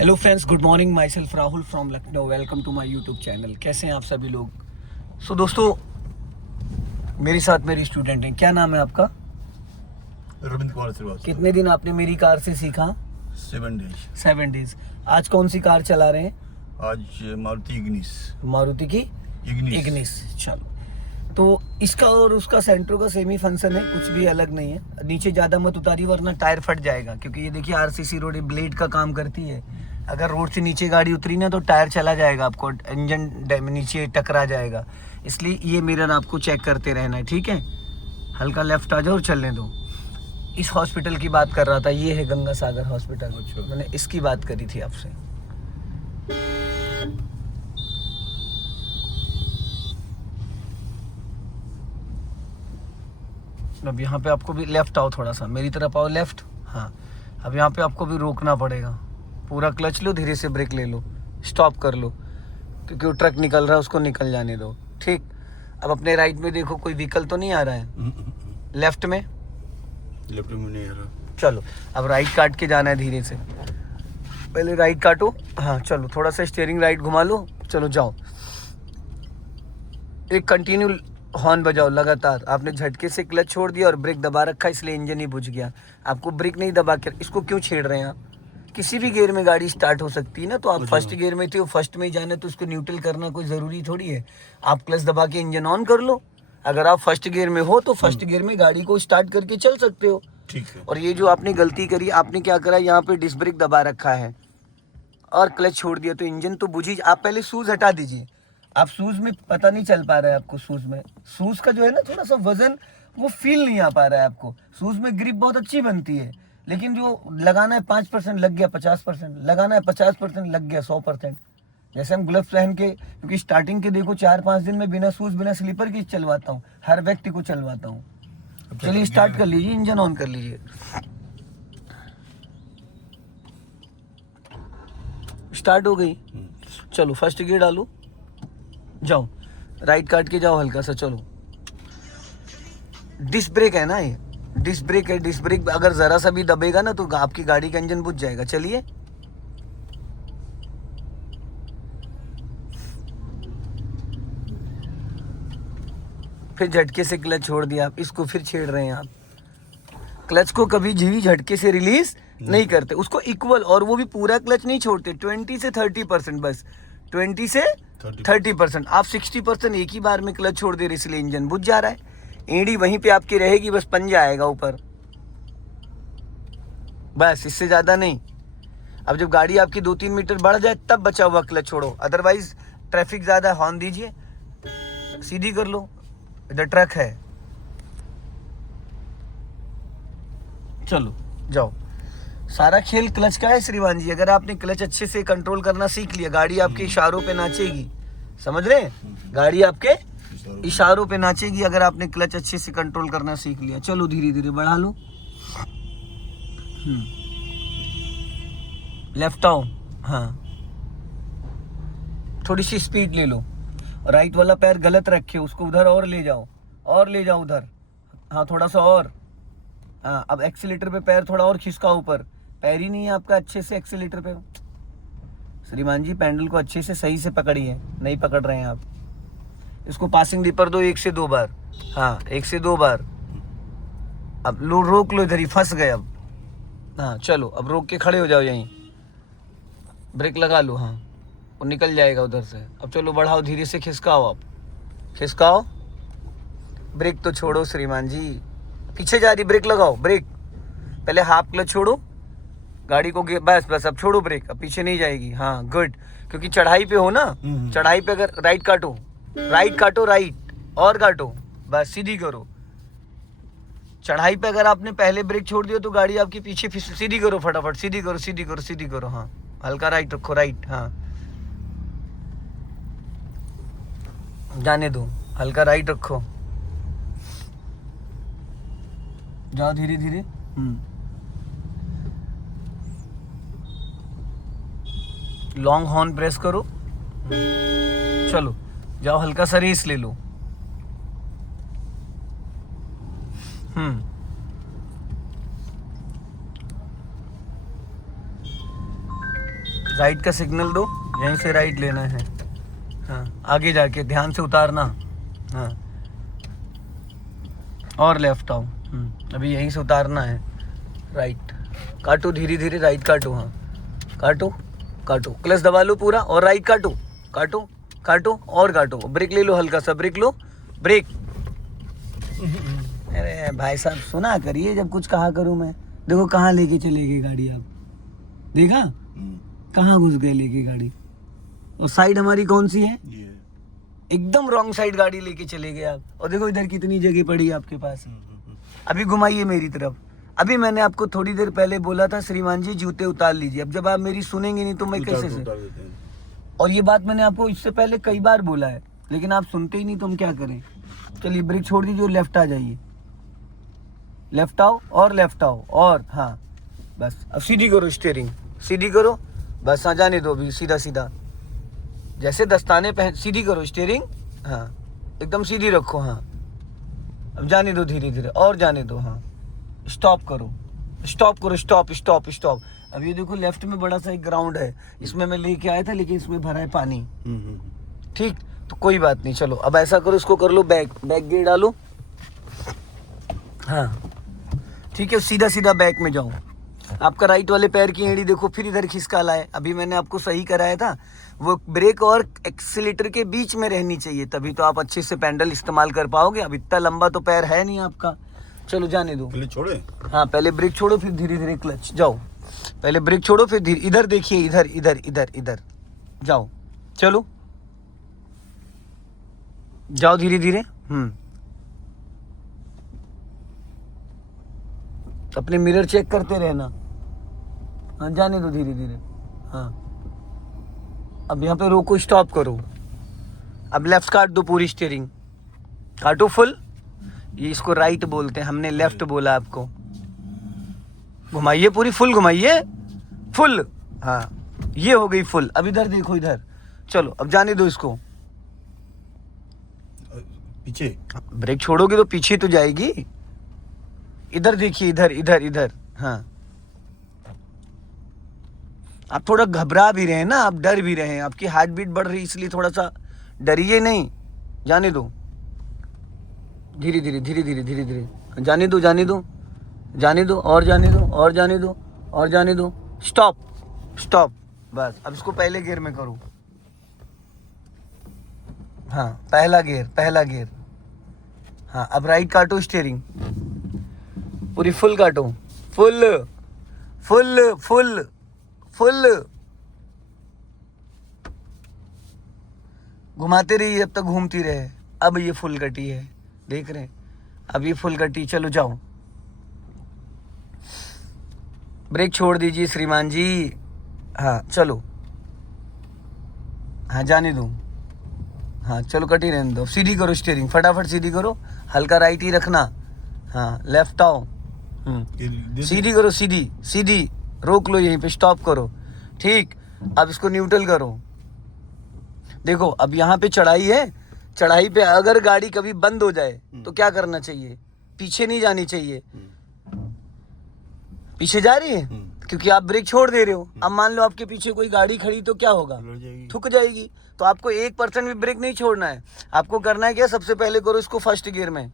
Hello friends, good morning. Myself Rahul from Lucknow. Welcome to my YouTube channel. कैसे हैं आप सभी लोग। दोस्तों, मेरे साथ मेरी स्टूडेंट हैं। क्या नाम है आपका? रविंद्र कुमार श्रीवास्तव। कितने दिन आपने मेरी कार से सीखा? 7 डेज। 7 डेज। आज कौन सी कार चला रहे हैं? आज मारुति इग्निस। मारुति की इग्निस। चलो, तो इसका और उसका सेंट्रो का सेमी फंक्शन है, कुछ भी अलग नहीं है। नीचे ज़्यादा मत उतारिए वरना टायर फट जाएगा, क्योंकि ये देखिए आरसीसी रोड ब्लेड का काम करती है। अगर रोड से नीचे गाड़ी उतरी ना तो टायर चला जाएगा, आपको इंजन नीचे टकरा जाएगा। इसलिए ये मिरर आपको चेक करते रहना है, ठीक है। हल्का लेफ्ट आ जाओ और चलने दो। इस हॉस्पिटल की बात कर रहा था, ये है गंगा सागर हॉस्पिटल। अच्छा। मैंने इसकी बात करी थी आपसे। अब यहाँ पे आपको भी लेफ्ट आओ, थोड़ा सा मेरी तरफ आओ, लेफ्ट। हाँ, अब यहाँ पे आपको भी रोकना पड़ेगा। पूरा क्लच लो, धीरे से ब्रेक ले लो, स्टॉप कर लो, क्योंकि वो ट्रक निकल रहा है, उसको निकल जाने दो। ठीक। अब अपने राइट में देखो, कोई व्हीकल तो नहीं आ रहा है। लेफ्ट में नहीं आ रहा। चलो, अब राइट काट के जाना है धीरे से। पहले राइट काटो। हाँ चलो, थोड़ा सा स्टीयरिंग राइट घुमा लो। चलो जाओ, एक कंटिन्यू हॉर्न बजाओ लगातार। आपने झटके से क्लच छोड़ दिया और ब्रेक दबा रखा, इसलिए इंजन ही बुझ गया। आपको ब्रेक नहीं दबा के इसको क्यों छेड़ रहे हैं आप? किसी भी गियर में गाड़ी स्टार्ट हो सकती है ना। तो आप फर्स्ट गियर में थे, वो फर्स्ट में ही जाना है, तो उसको न्यूट्रल करना कोई ज़रूरी थोड़ी है। आप क्लच दबा के इंजन ऑन कर लो। अगर आप फर्स्ट गियर में हो तो फर्स्ट गियर में गाड़ी को स्टार्ट करके चल सकते हो। ठीक है। और ये जो आपने गलती करी, आपने क्या करा, यहाँ पे डिस्क ब्रेक दबा रखा है और क्लच छोड़ दिया, तो इंजन तो बुझी। आप पहले शूज़ हटा दीजिए। आप शूज़ में पता नहीं चल पा रहा है आपको। शूज़ का जो है ना, थोड़ा सा वजन वो फील नहीं आ पा रहा है आपको। शूज़ में ग्रिप बहुत अच्छी बनती है, लेकिन जो लगाना है 5% लग गया, 50% लगाना है, 50% लग गया, 100%। जैसे हम ग्लव्स पहन के, क्योंकि स्टार्टिंग के देखो 4-5 दिन में बिना शूज़ बिना स्लीपर की चलवाता हूँ, हर व्यक्ति को चलवाता हूँ। चलिए स्टार्ट कर लीजिए, इंजन ऑन कर लीजिए। स्टार्ट हो गई। चलो फर्स्ट गियर डालो, जाओ राइट काट के जाओ हल्का सा। चलो, डिस्क ब्रेक है ना, ये डिस्क ब्रेक है। डिस्क ब्रेक अगर जरा सा भी दबेगा ना तो आपकी गाड़ी का इंजन बुझ जाएगा। चलिए, फिर झटके से क्लच छोड़ दिया आप, इसको फिर छेड़ रहे हैं आप। क्लच को कभी भी झटके से रिलीज नहीं करते, उसको इक्वल, और वो भी पूरा क्लच नहीं छोड़ते, 20 से 30%, बस 20 से 30%। आप 60% एक ही बार में क्लच छोड़ दे रहे, इसलिए इंजन बुझ जा रहा है। एड़ी वहीं पे आपकी रहेगी, बस पंजा आएगा ऊपर, बस इससे ज्यादा नहीं। अब जब गाड़ी आपकी 2-3 मीटर बढ़ जाए तब बचा हुआ क्लच छोड़ो, अदरवाइज ट्रैफिक ज्यादा, हॉर्न दीजिए, सीधी कर लो, इधर ट्रक है। चलो जाओ। सारा खेल क्लच का है श्रीमान जी। अगर आपने क्लच अच्छे से कंट्रोल करना सीख लिया, गाड़ी आपके इशारों पे नाचेगी। समझ रहे हैं? गाड़ी आपके इशारों पे नाचेगी अगर आपने क्लच अच्छे से कंट्रोल करना सीख लिया। चलो धीरे धीरे बढ़ा लो। लेफ्ट आओ। हाँ, थोड़ी सी स्पीड ले लो। राइट वाला पैर गलत रखे, उसको उधर और ले जाओ, और ले जाओ उधर। हाँ, थोड़ा सा और। हाँ, अब एक्सीलेटर पे पैर थोड़ा और खिसका ऊपर। पैर ही नहीं है आपका अच्छे से एक्सीलेटर पे। श्रीमान जी, पैडल को अच्छे से सही से पकड़िए, नहीं पकड़ रहे हैं आप। इसको पासिंग दीपर दो 1 से 2 बार। हाँ, 1 से 2 बार। अब लो, रोक लो, इधर ही फंस गए अब। हाँ चलो, अब रोक के खड़े हो जाओ यहीं, ब्रेक लगा लो। हाँ, वो निकल जाएगा उधर से। अब चलो बढ़ाओ, धीरे से खिसकाओ, आप खिसकाओ। ब्रेक तो छोड़ो श्रीमान जी, पीछे जा रही, ब्रेक लगाओ। ब्रेक पहले हाफ क्लच छोड़ो, गाड़ी को बस बस, अब छोड़ो ब्रेक, अब पीछे नहीं जाएगी। हाँ गुड, क्योंकि चढ़ाई पे हो ना। चढ़ाई पे अगर राइट काटो, राइट काटो, राइट और काटो, बस सीधी करो। चढ़ाई पे अगर आपने पहले ब्रेक छोड़ दिया तो गाड़ी आपकी पीछे सीधी करो, फटाफट सीधी करो, सीधी करो, सीधी करो। हाँ, हल्का राइट रखो, राइट। हाँ, जाने दो, हल्का राइट रखो, जाओ धीरे धीरे। लॉन्ग हॉर्न प्रेस करो। चलो जाओ, हल्का सा रेस ले लो। राइट का सिग्नल दो, यहीं से राइट लेना है। हाँ आगे जाके ध्यान से उतारना। हाँ और लेफ्ट आओ। अभी यहीं से उतारना है। राइट काटो, धीरे धीरे राइट काटो। हाँ काटो काटो, क्लच दबा लो पूरा और राइट काटो, काटो काटो और काटो। ब्रेक ले लो, हल्का सा ब्रेक लो, ब्रेक। अरे भाई साहब सुना करिए जब कुछ कहा करूँ मैं। देखो कहाँ लेके चले गए गाड़ी, आप देखा कहाँ घुस गए लेके गाड़ी। और साइड हमारी कौन सी है? ये एकदम रॉन्ग साइड गाड़ी लेके चले गए आप। और देखो इधर कितनी जगह पड़ी है आपके पास। अभी घुमाइए मेरी तरफ। अभी मैंने आपको थोड़ी देर पहले बोला था श्रीमान जी जूते उतार लीजिए। अब जब आप मेरी सुनेंगे नहीं तो मैं कैसे से। उतार देते हैं। और ये बात मैंने आपको इससे पहले कई बार बोला है, लेकिन आप सुनते ही नहीं तो हम क्या करें। चलिए ब्रेक छोड़ दीजिए और लेफ्ट आ जाइए। लेफ्ट आओ और लेफ्ट आओ और हाँ बस। अब सीधी करो, स्टीयरिंग सीधी करो बस। हाँ जाने दो अभी, सीधा सीधा जैसे दस्ताने पहन, सीधी करो स्टीयरिंग। हाँ एकदम सीधी रखो। हाँ अब जाने दो धीरे धीरे और जाने दो। हाँ स्टॉप करो, स्टॉप करो, स्टॉप स्टॉप स्टॉप। अब ये देखो लेफ्ट में बड़ा सा एक ग्राउंड है, इसमें मैं लेके आया था लेकिन इसमें भरा है पानी। ठीक तो कोई बात नहीं। चलो अब ऐसा करो, इसको कर लो बैक, बैक गियर डालो। हाँ ठीक है, सीधा सीधा बैक में जाओ। आपका राइट वाले पैर की एड़ी देखो फिर इधर खिसका लाए। अभी मैंने आपको सही कराया था, वो ब्रेक और एक्सीलेटर के बीच में रहनी चाहिए, तभी तो आप अच्छे से पैडल इस्तेमाल कर पाओगे। अब इतना लंबा तो पैर है नहीं आपका। चलो जाने दो। पहले छोड़े। हाँ पहले ब्रेक छोड़ो फिर धीरे धीरे क्लच जाओ। पहले ब्रेक छोड़ो फिर धीरे, इधर देखिए, इधर इधर इधर इधर जाओ। चलो जाओ धीरे धीरे। अपने मिरर चेक करते रहना। हाँ जाने दो धीरे धीरे। हाँ अब यहाँ पे रोको, स्टॉप करो। अब लेफ्ट काट दो पूरी स्टीयरिंग, काटो फुल। ये इसको राइट बोलते हैं, हमने लेफ्ट बोला आपको। घुमाइए पूरी, फुल घुमाइए, फुल। हाँ ये हो गई फुल। अब इधर देखो, इधर चलो। अब जाने दो इसको। पीछे ब्रेक छोड़ोगे तो पीछे तो जाएगी। इधर देखिए, इधर इधर इधर। हाँ आप थोड़ा घबरा भी रहे हैं ना, आप डर भी रहे हैं, आपकी हार्ट बीट बढ़ रही, इसलिए थोड़ा सा डरिए नहीं। जाने दो धीरे धीरे धीरे धीरे धीरे धीरे। जाने दो जाने दो जाने दो और जाने दो और जाने दो और जाने दो। Stop stop bus. अब इसको पहले गियर में करो। हाँ पहला गियर, पहला गियर। हाँ अब राइट काटो, स्टीयरिंग पूरी फुल काटो, फुल फुल फुल फुल। घुमाते रहिए अब तक घूमती रहे। अब ये फुल कटी है, देख रहे हैं। अब ये फुल कटी। चलो जाओ, ब्रेक छोड़ दीजिए श्रीमान जी। हाँ चलो, हाँ जाने दो। हाँ चलो कटी रहने दो। सीधी करो स्टीयरिंग, फटाफट सीधी करो, हल्का राइट ही रखना। हाँ लेफ्ट आओ। सीधी करो, सीधी सीधी। रोक लो यहीं पे, स्टॉप करो। ठीक अब इसको न्यूट्रल करो। देखो अब यहाँ पे चढ़ाई है, चढ़ाई पे अगर गाड़ी कभी बंद हो जाए तो क्या करना चाहिए? पीछे नहीं जानी चाहिए। पीछे जा रही है क्योंकि आप ब्रेक छोड़ दे रहे हो। अब मान लो आपके पीछे कोई गाड़ी खड़ी तो क्या होगा? ठुक जाएगी। तो आपको 1% भी ब्रेक नहीं छोड़ना है। आपको करना है क्या? सबसे पहले करो इसको फर्स्ट गियर में।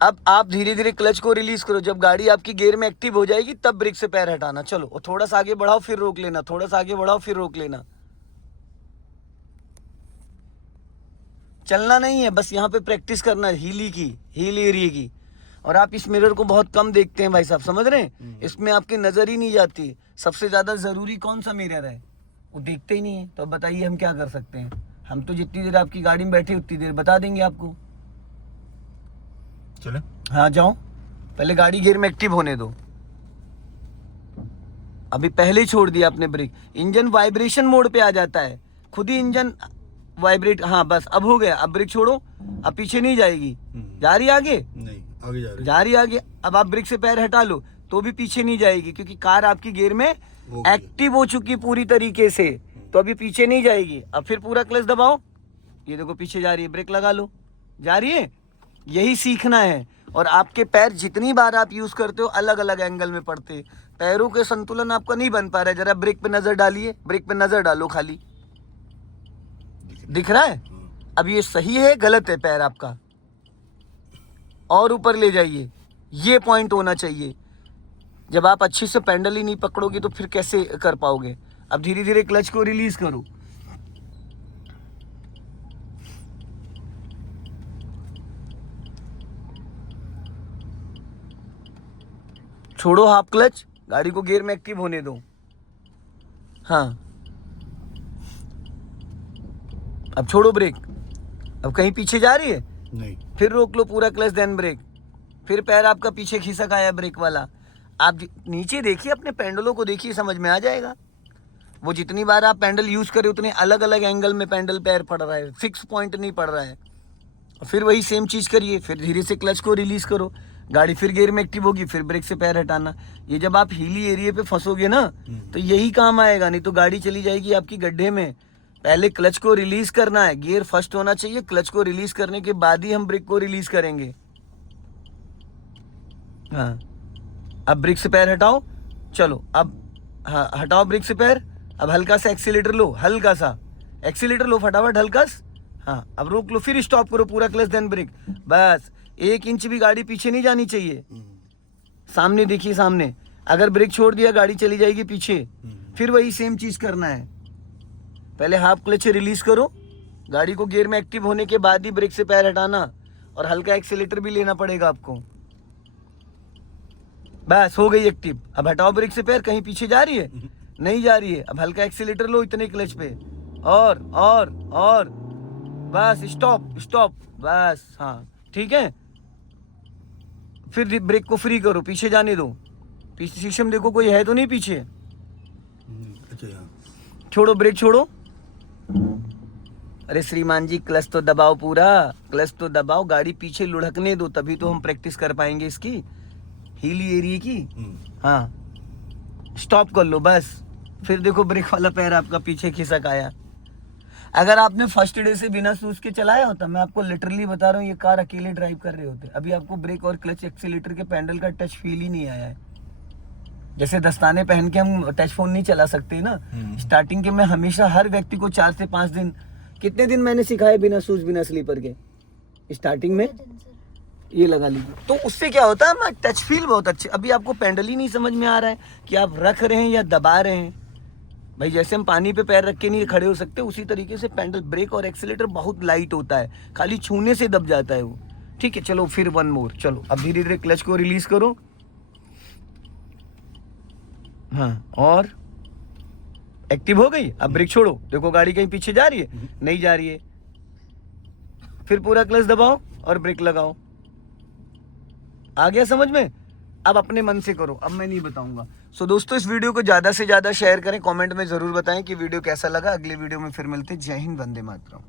अब आप धीरे धीरे क्लच को रिलीज करो। जब गाड़ी आपकी गियर में एक्टिव हो जाएगी तब ब्रेक से पैर हटाना। चलो, और थोड़ा सा आगे बढ़ाओ फिर रोक लेना, थोड़ा सा आगे बढ़ाओ फिर रोक लेना। चलना नहीं है, बस यहाँ पे प्रैक्टिस करना है हीली की, हील एरिया की। और आप इस मिरर को बहुत कम देखते हैं भाई साहब, समझ रहे हैं? इसमें आपकी नजर ही नहीं जाती। सबसे ज्यादा जरूरी कौन सा मिरर है? वो देखते ही नहीं है। तो बताइए हम क्या कर सकते हैं? हम तो जितनी देर आपकी गाड़ी में बैठे उतनी देर बता देंगे आपको। चले? हाँ जाओ, पहले गाड़ी गियर में एक्टिव होने दो। अभी पहले ही छोड़ दिया आपने ब्रेक। इंजन वाइब्रेशन मोड पे आ जाता है, खुद ही इंजन वाइब्रेट। हाँ बस अब हो गया। अब ब्रेक छोड़ो, अब पीछे नहीं जाएगी। जा रही आगे? नहीं, आगे जा रही आगे। अब आप ब्रेक से पैर हटा लो तो भी पीछे नहीं जाएगी, क्योंकि कार आपकी गियर में एक्टिव हो चुकी पूरी तरीके से। तो अभी पीछे नहीं जाएगी। अब फिर पूरा क्लच दबाओ, ये देखो पीछे जा रही है। ब्रेक लगा लो, जा रही है। यही सीखना है। और आपके पैर जितनी बार आप यूज करते हो अलग अलग एंगल में पड़ते। पैरों के संतुलन आपका नहीं बन पा रहा है। जरा ब्रेक पे नजर डालिए, ब्रेक पे नजर डालो खाली, दिख रहा है? हाँ। अब ये सही है गलत है पैर आपका? और ऊपर ले जाइए, ये पॉइंट होना चाहिए। जब आप अच्छे से पेंडल ही नहीं पकड़ोगे तो फिर कैसे कर पाओगे? अब धीरे धीरे क्लच को रिलीज करो। छोड़ो हाफ क्लच, गाड़ी को गियर में एक्टिव होने दो। हाँ, अब छोड़ो ब्रेक। अब कहीं पीछे जा रही है? नहीं। फिर रोक लो पूरा क्लच, देन ब्रेक। फिर पैर आपका पीछे खिसक आया ब्रेक वाला। आप नीचे देखिए, अपने पेंडलों को देखिए, समझ में आ जाएगा। वो जितनी बार आप पेंडल यूज करें उतने अलग अलग एंगल में पेंडल पैर पड़ रहा है, फिक्स पॉइंट नहीं पड़ रहा है। फिर वही सेम चीज करिए, फिर धीरे से क्लच को रिलीज करो, गाड़ी फिर गियर में एक्टिव होगी, फिर ब्रेक से पैर हटाना। ये जब आप हिली एरिया पे फंसोगे ना तो यही काम आएगा, नहीं तो गाड़ी चली जाएगी आपकी गड्ढे में। पहले क्लच को रिलीज करना है, गियर फर्स्ट होना चाहिए, क्लच को रिलीज करने के बाद ही हम ब्रेक को रिलीज करेंगे। हाँ, अब ब्रेक से पैर हटाओ, चलो अब हाँ हटाओ ब्रेक से पैर। अब हल्का सा एक्सीलेटर लो, हल्का सा एक्सीलेटर लो फटाफट, हल्का सा। हाँ, अब रोक लो, फिर स्टॉप करो, पूरा क्लच देन ब्रेक। बस 1 इंच भी गाड़ी पीछे नहीं जानी चाहिए। सामने देखिए, सामने। अगर ब्रेक छोड़ दिया गाड़ी चली जाएगी पीछे। फिर वही सेम चीज करना है, पहले हाफ क्लच रिलीज करो, गाड़ी को गियर में एक्टिव होने के बाद ही ब्रेक से पैर हटाना, और हल्का एक्सीलेटर भी लेना पड़ेगा आपको। बस हो गई एक्टिव। अब हटाओ ब्रेक से पैर, कहीं पीछे जा रही है? नहीं जा रही है। अब हल्का एक्सीलेटर लो इतने क्लच पे, और बस स्टॉप स्टॉप, बस। हाँ ठीक है, फिर ब्रेक को फ्री करो, पीछे जाने दो। पीछे शीशे में देखो कोई है तो नहीं पीछे। अच्छा यहाँ छोड़ो ब्रेक, छोड़ो। अरे श्रीमान जी, क्लच तो दबाओ, पूरा क्लच तो दबाओ, गाड़ी पीछे लुढ़कने दो, तभी तो हम प्रैक्टिस कर पाएंगे इसकी, हिली एरिया की। हाँ, स्टॉप कर लो बस। फिर देखो ब्रेक वाला पैर आपका पीछे खिसक आया। अगर आपने फर्स्ट डे से बिना शूज के चलाया होता, मैं आपको लिटरली बता रहा हूँ, ये कार अकेले ड्राइव कर रहे होते, अभी आपको ब्रेक और क्लच एक्सीलेटर के पैडल का टच फील ही नहीं आया है। जैसे दस्ताने पहन के हम टच फोन नहीं चला सकते ना, स्टार्टिंग के मैं हमेशा हर व्यक्ति को 4 से 5 दिन, कितने दिन मैंने सिखाया बिना शूज बिना स्लीपर के? स्टार्टिंग में ये लगा लीजिए, तो उससे क्या होता है, मैं टच फील बहुत अच्छे। अभी आपको पैडल ही नहीं समझ में आ रहा है कि आप रख रहे हैं या दबा रहे हैं। भाई जैसे हम पानी पे पैर रख के नहीं खड़े हो सकते, उसी तरीके से पैडल, ब्रेक और एक्सीलेटर बहुत लाइट होता है, खाली छूने से दब जाता है वो। ठीक है, चलो फिर 1 मोर। चलो अब धीरे धीरे क्लच को रिलीज करो। हाँ, और एक्टिव हो गई। अब ब्रेक छोड़ो, देखो गाड़ी कहीं पीछे जा रही है? नहीं जा रही है। फिर पूरा क्लच दबाओ और ब्रेक लगाओ। आ गया समझ में? अब अपने मन से करो, अब मैं नहीं बताऊंगा। सो दोस्तों, इस वीडियो को ज़्यादा से ज़्यादा शेयर करें, कमेंट में ज़रूर बताएं कि वीडियो कैसा लगा। अगले वीडियो में फिर मिलते हैं। जय हिंद, वंदे मातरम।